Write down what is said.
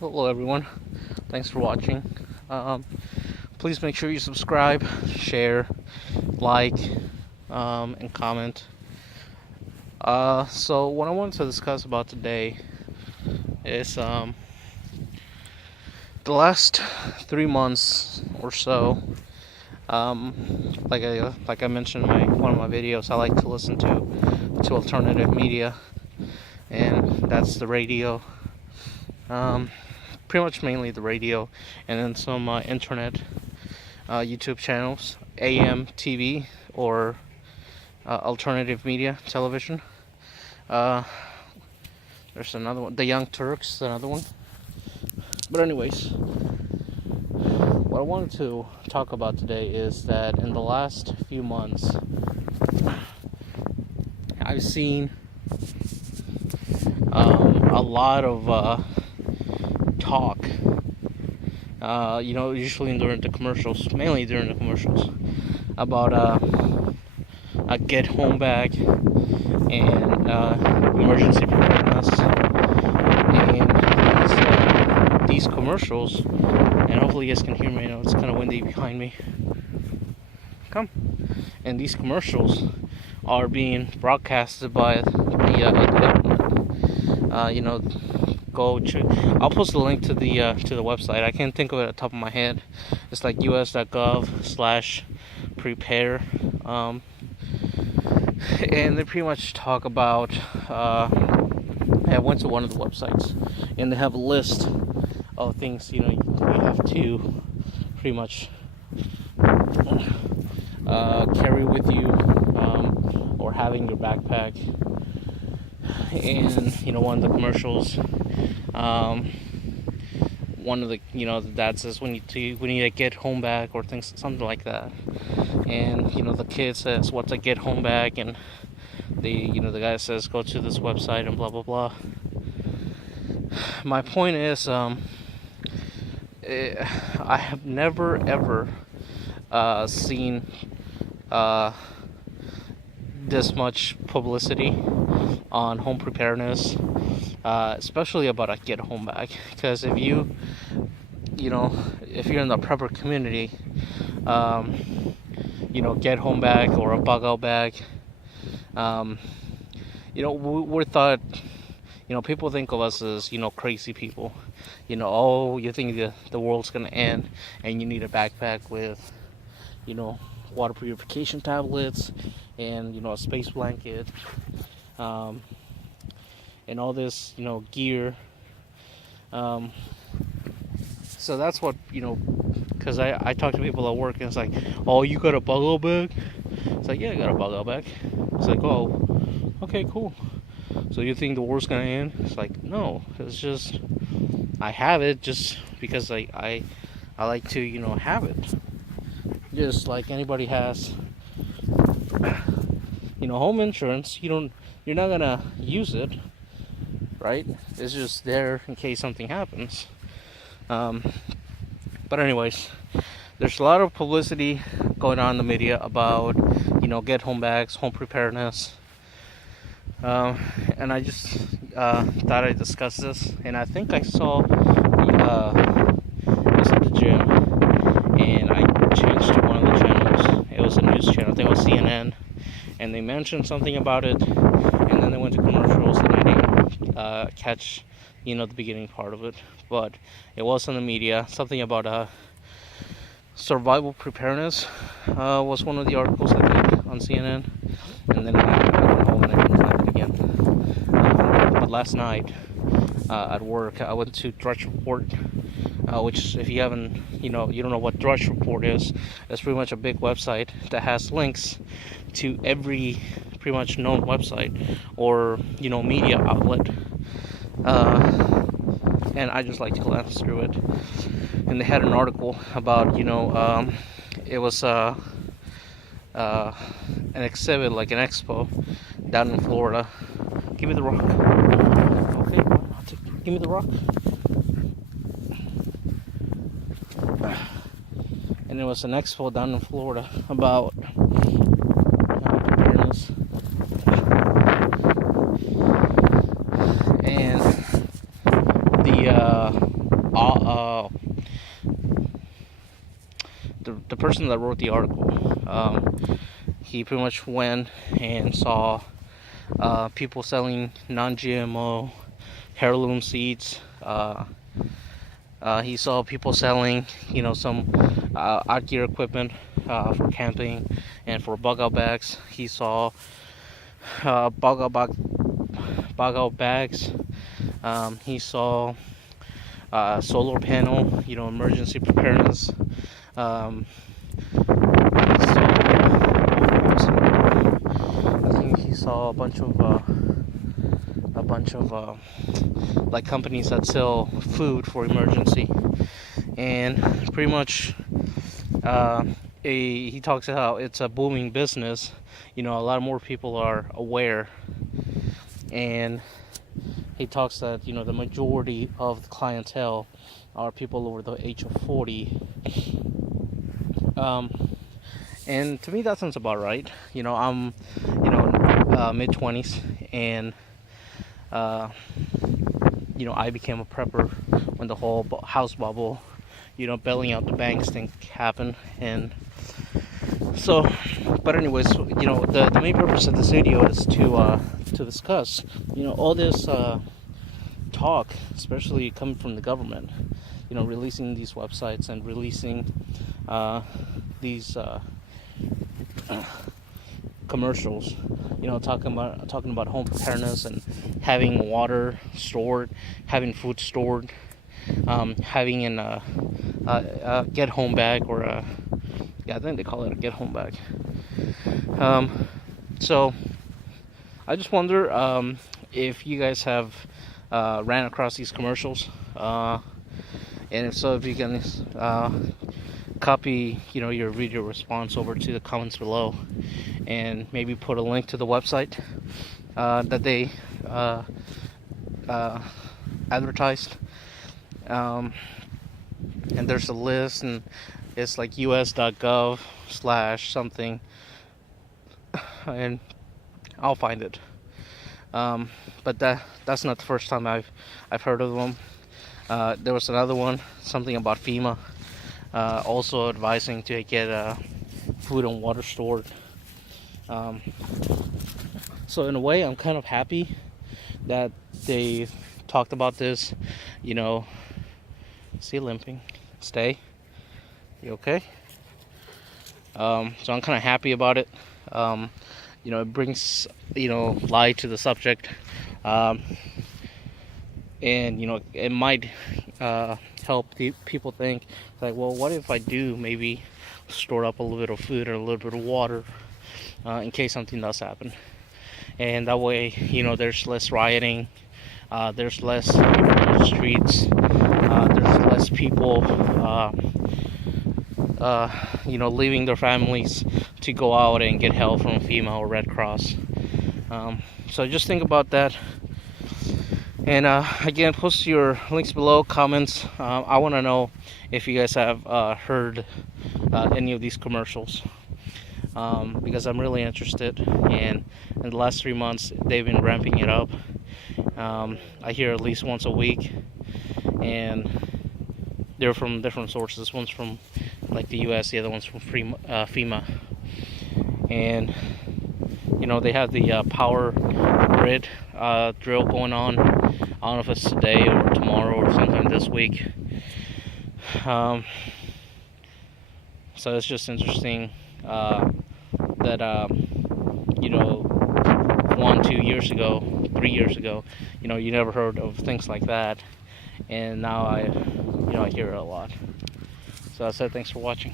Hello, everyone. Thanks for watching. Um, Please make sure you subscribe, share, like, and comment. So what I wanted to discuss about today is the last 3 months or so. Like I mentioned in one of my videos, I like to listen to alternative media, and that's the radio. Pretty much mainly the radio, and then some internet YouTube channels, AM TV, or alternative media television. Uh, there's another one, The Young Turks, another one. But anyways, what I wanted to talk about today is that in the last few months, I've seen a lot of talk. Usually during the commercials, mainly during the commercials, about a get home bag and emergency preparedness, and these commercials, and hopefully you guys can hear me. I know it's kind of windy behind me. And these commercials are being broadcasted by the government. I'll post the link to the website. I can't think of it at the top of my head. It's like us.gov/prepare, and they pretty much talk about. I went to one of the websites, and they have a list of things you have to pretty much carry with you, or having your backpack. And one of the commercials, one of the the dad says we need to get home bag or something like that, and the kid says what's a get home bag, and the guy says go to this website and blah blah blah. My point is, I have never ever seen this much publicity on home preparedness, especially about a get home bag. Because if you're in the prepper community, get home bag or a bug out bag, we're thought, people think of us as crazy people. You think the world's gonna end, and you need a backpack with water purification tablets and a space blanket, and all this gear. So that's what because I talk to people at work, and it's like, oh, you got a bug out bag? It's like, yeah, I got a bug out bag. It's like, oh, okay, cool. So you think the world's gonna end? It's like, no, it's just I have it just because I like to have it, just like anybody has home insurance. You're not gonna use it, right? It's just there in case something happens. But anyways, there's a lot of publicity going on in the media about get home bags, home preparedness, and I just thought I'd discuss this. And I think I saw I was at the gym, and I changed to one of the channels. It was a news channel. I think it was CNN, and they mentioned something about it, and then they went to commercials, and I didn't catch the beginning part of it, but it was in the media. Something about survival preparedness was one of the articles, I think, on CNN, and then I went home and I didn't find it again. But last night at work, I went to Drudge Report, which, if you haven't, you don't know what Drudge Report is. It's pretty much a big website that has links to every pretty much known website or media outlet, and I just like to glance through it. And they had an article about it was an exhibit, like an expo down in Florida. Give me the rock. Okay, give me the rock. And it was an expo down in Florida about preparedness. And the person that wrote the article, he pretty much went and saw people selling non-GMO heirloom seeds. He saw people selling, some outgear equipment for camping and for bug out bags. He saw bug out bags. He saw solar panel, emergency preparedness. He saw, I think he saw a bunch of like companies that sell food for emergency, and pretty much he talks about how it's a booming business. A lot more people are aware, and he talks that the majority of the clientele are people over the age of 40. And to me that sounds about right. I'm mid-20s, and I became a prepper when the whole house bubble, bailing out the banks thing happened. And so, but anyways, the main purpose of this video is to discuss, all this talk, especially coming from the government, releasing these websites and releasing these commercials, talking about home preparedness and having water stored, having food stored, having a get home bag, or I think they call it a get home bag. So I just wonder if you guys have ran across these commercials, and if so, if you can copy your video response over to the comments below, and maybe put a link to the website that they advertised. And there's a list, and it's like us.gov/something, and I'll find it. But that's not the first time I've heard of them. There was another one, something about FEMA, also advising to get food and water stored. So in a way, I'm kind of happy that they talked about this. See you limping. Stay. You okay? So I'm kind of happy about it. It brings light to the subject, and it might help people think like, well, what if I do maybe store up a little bit of food or a little bit of water in case something does happen, and that way there's less rioting, there's less people on the streets, there's less people leaving their families to go out and get help from FEMA or Red Cross. So just think about that. And again, post your links below, comments. I want to know if you guys have heard any of these commercials, because I'm really interested. And in the last 3 months, they've been ramping it up. I hear at least once a week, and they're from different sources. One's from like the U.S., the other one's from FEMA. And they have the power grid drill going on. I don't know if it's today or tomorrow or sometime this week. So it's just interesting that 1, 2 years ago, 3 years ago, you never heard of things like that, and now I hear it a lot. So I said, thanks for watching.